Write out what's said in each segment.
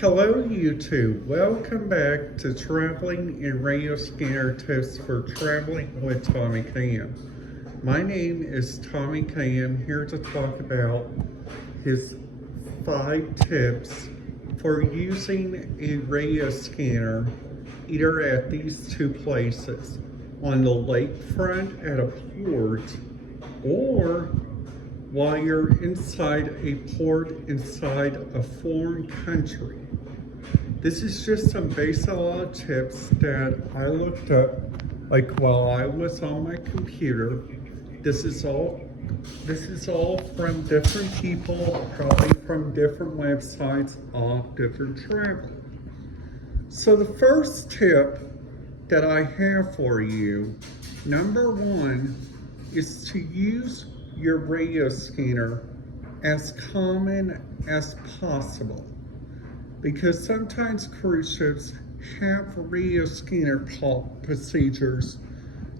Hello YouTube, welcome back to Traveling and Radio Scanner Tips for Traveling with Tommy Cam. My name is Tommy Cam, here to talk about his 5 tips for using a radio scanner either at these 2 places, on the lakefront at a port or while you're inside a port inside a foreign country. This is just some basic tips that I looked up while I was on my computer. This is all from different people, probably from different websites of different travel. So the first tip that I have for you, number 1, is to use your radio scanner as common as possible, because sometimes cruise ships have radio scanner procedures.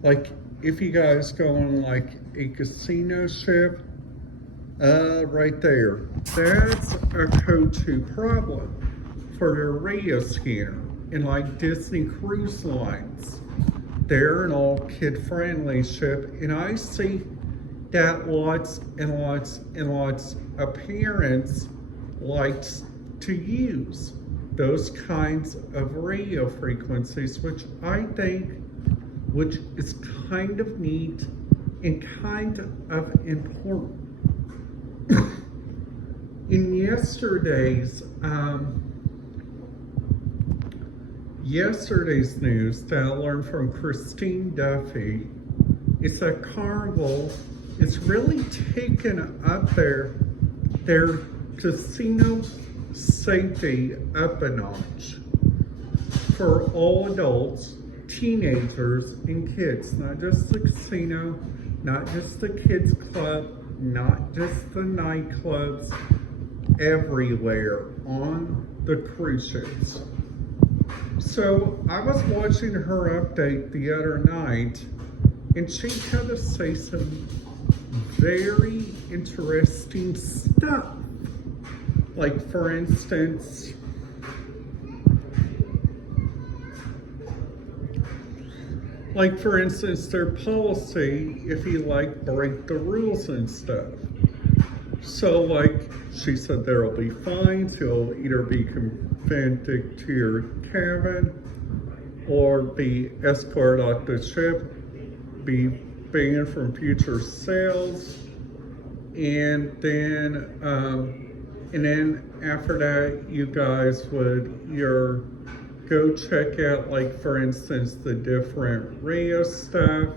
Like if you guys go on like a casino ship, right there, that's a code 2 problem for your radio scanner. And like Disney Cruise Lines, they're an all kid-friendly ship, and I see that lots and lots of parents likes to use those kinds of radio frequencies, which is kind of neat and kind of important. In yesterday's news that I learned from Christine Duffy is that Carnival is really taken up their casino safety up a notch for all adults, teenagers, and kids. Not just the casino, not just the kids club, not just the nightclubs, everywhere on the cruise ships. So I was watching her update the other night, and she had to say some very interesting stuff. Like for instance, their policy if you break the rules and stuff. So she said there'll be fines. You'll either be confined to your cabin or be escorted off the ship, be banned from future sales, and then after that you guys would go check out, for instance, the different radio stuff.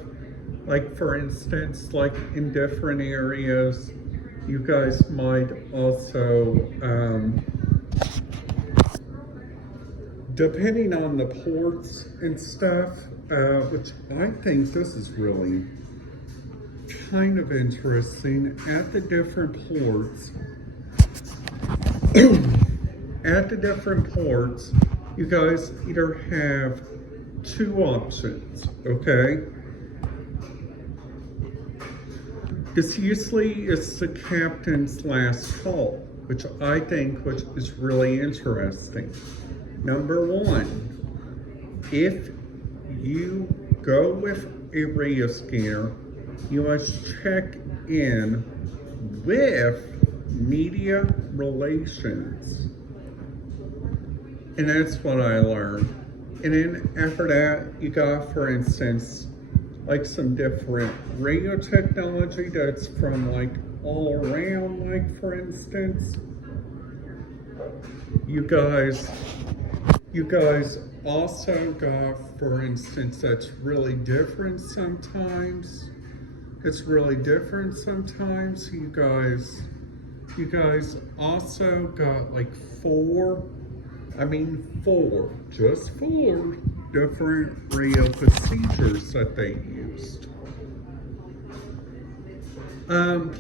For instance, in different areas you guys might also, depending on the ports and stuff, which I think this is really kind of interesting, at the different ports, you guys either have 2 options, okay? This usually is the captain's last call, which is really interesting. Number 1, if you go with a radio scanner, you must check in with media relations. And that's what I learned. And then after that, you got, for instance, some different radio technology that's from all around. For instance, you guys also got, for instance, that's really different sometimes. It's really different sometimes. You guys also got 4 different radio procedures that they used.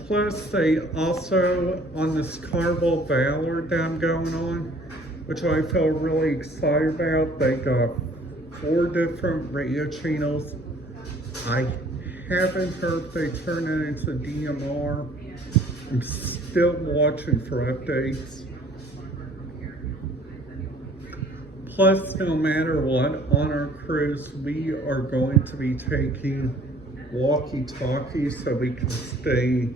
Plus they also, on this Carnival Valor that I'm going on, which I feel really excited about, they got 4 different radio channels. I haven't heard if they turn it into DMR. I'm still watching for updates. Plus, no matter what, on our cruise, we are going to be taking walkie-talkies so we can stay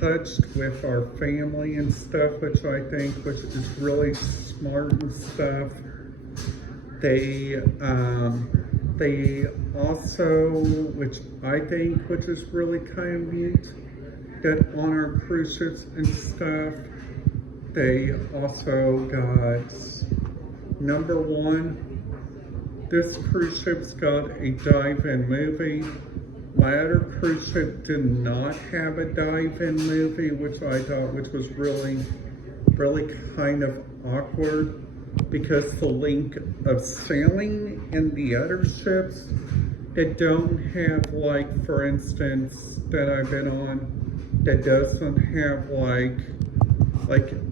touched with our family and stuff, which is really smart and stuff. They also, which is really kind of neat, that on our cruise ships and stuff, they also got, number one, this cruise ship's got a dive-in movie. My other cruise ship did not have a dive-in movie, which was really, really kind of awkward, because the link of sailing in the other ships that don't have, like, for instance, that I've been on, that doesn't have like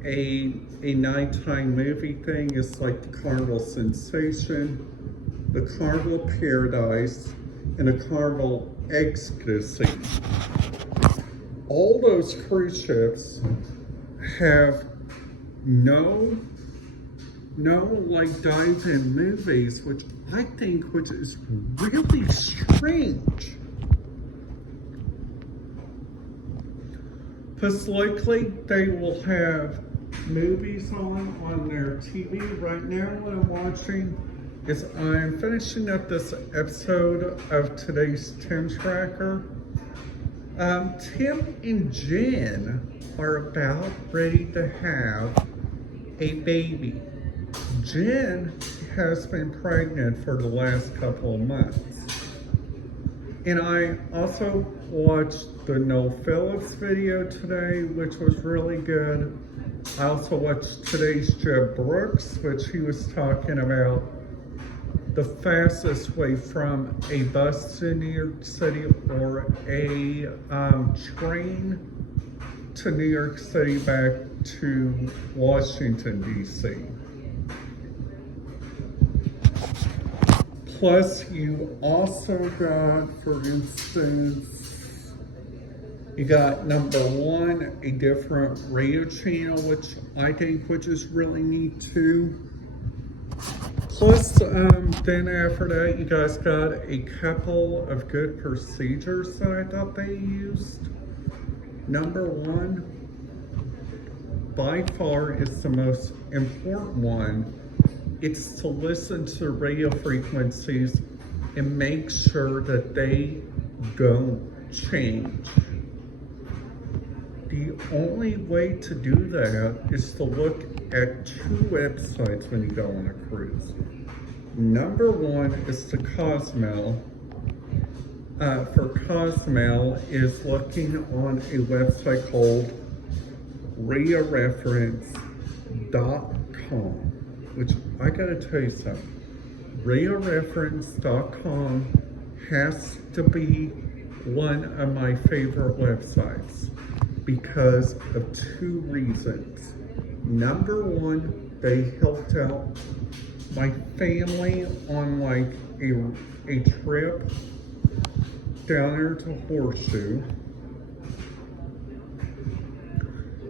a nighttime movie thing, is like the Carnival Sensation, the Carnival Paradise, and the Carnival Ecstasy. All those cruise ships have no like dive-in movies, which is really strange. Because likely they will have movies on their TV. Right now what I'm watching is I'm finishing up this episode of today's Tim Tracker. Tim and Jen are about ready to have a baby. Jen has been pregnant for the last couple of months. And I also watched the Noel Phillips video today, which was really good. I also watched today's Jeb Brooks, which he was talking about the fastest way from a bus to New York City or a train to New York City back to Washington, D.C. Plus, you also got, for instance, you got number one, a different radio channel, which is really neat too. Plus, then after that, you guys got a couple of good procedures that I thought they used. Number one, by far, is the most important one. It's to listen to radio frequencies and make sure that they don't change. The only way to do that is to look at two websites when you go on a cruise. Number one is to Cosmo. For Cosmo is looking on a website called radioreference.com. Which I gotta tell you something, radioreference.com has to be one of my favorite websites because of two reasons. Number one, they helped out my family on like a trip down there to Horseshoe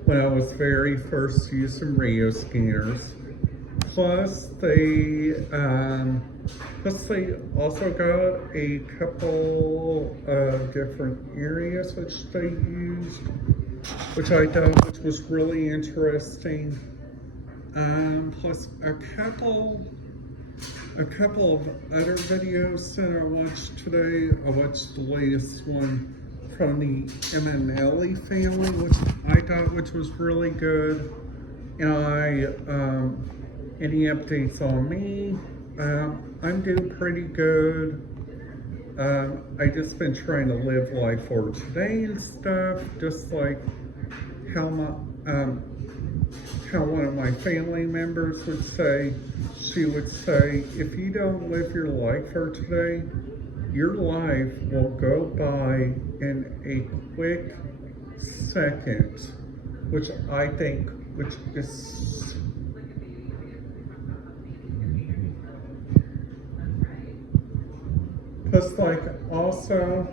when I was very first using radio scanners. Plus they also got a couple of different areas which they used, which I thought was really interesting. Plus a couple of other videos that I watched today. I watched the latest one from the Eminelli family, which was really good. And any updates on me? I'm doing pretty good. I just been trying to live life for today and stuff, just like how one of my family members would say. She would say, if you don't live your life for today, your life will go by in a quick second, which is plus, like, also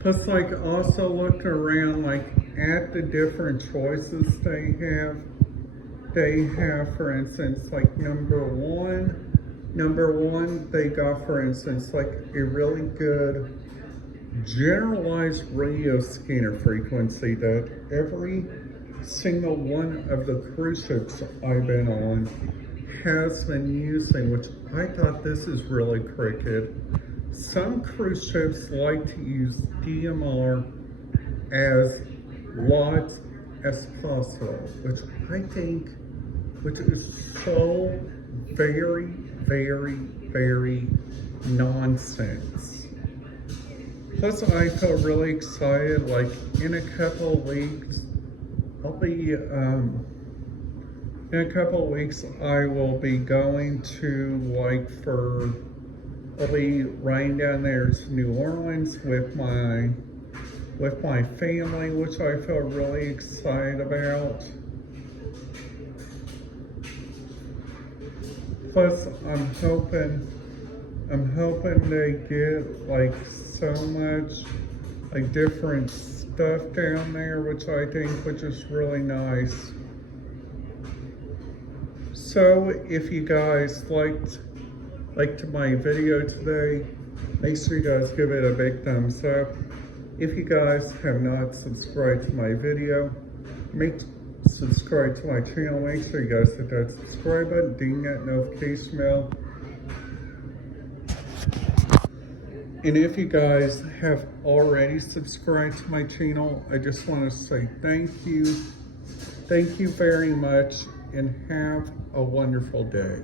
Plus, like, also look around, like, at the different choices they have. They have, for instance, like number one, they got, for instance, like a really good generalized radio scanner frequency that every single one of the cruise ships I've been on has been using, which I thought this is really cricket. Some cruise ships like to use DMR as lots as possible, which is so very, very, very nonsense. Plus, I feel really excited. Like in a couple of weeks, I will be going to I'll be riding down there to New Orleans with my family, which I feel really excited about. Plus, I'm hoping they get like so much like different stuff down there, which I think which is really nice. So if you guys liked my video today, make sure you guys give it a big thumbs up. If you guys have not subscribed to my video, subscribe to my channel. Make sure you guys hit that subscribe button, ding that notification bell. And if you guys have already subscribed to my channel, I just want to say thank you. Thank you very much, and have a wonderful day.